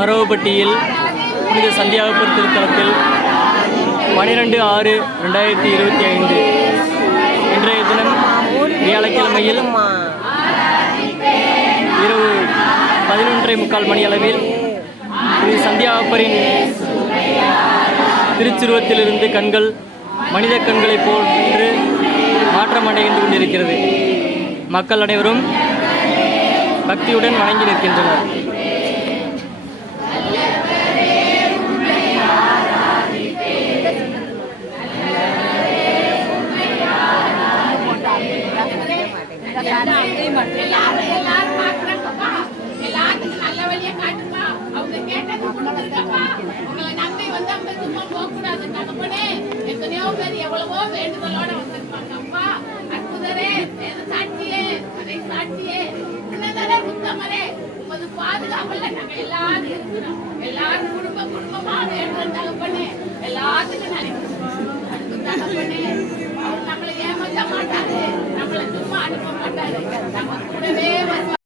மரவப்பட்டியில் புனித சந்தியாகப்பர் திருத்தலத்தில் 12/6/2025 இன்றைய தினம் வியாழக்கிழமையில் இரவு 11:45 மணி அளவில் புனித சந்தியாகப்பரின் திருச்சிருவத்திலிருந்து கண்கள் மனித கண்களைப் போன்று மாற்றமடைந்து கொண்டிருக்கிறது. மக்கள் அனைவரும் பக்தியுடன் வணங்கி நிற்கின்றனர். எவ்வளவோ வேண்டுதலோட வந்திருப்பாங்கப்பா. அற்புதரே, சாட்சியே, சாட்சியே, உத்தமரே, உமது பாதுகாப்புல நாங்க எல்லாரும் இருக்கிறோம். எல்லாரும் குடும்பமா வேண்டும் தகப்பனே. எல்லாத்துக்கும் தகப்பனே, அவர் நம்மளை ஏமாற்ற மாட்டாரு, நம்மளை சும்மா அனுப்ப மாட்டாரு. நம்ம கூடவே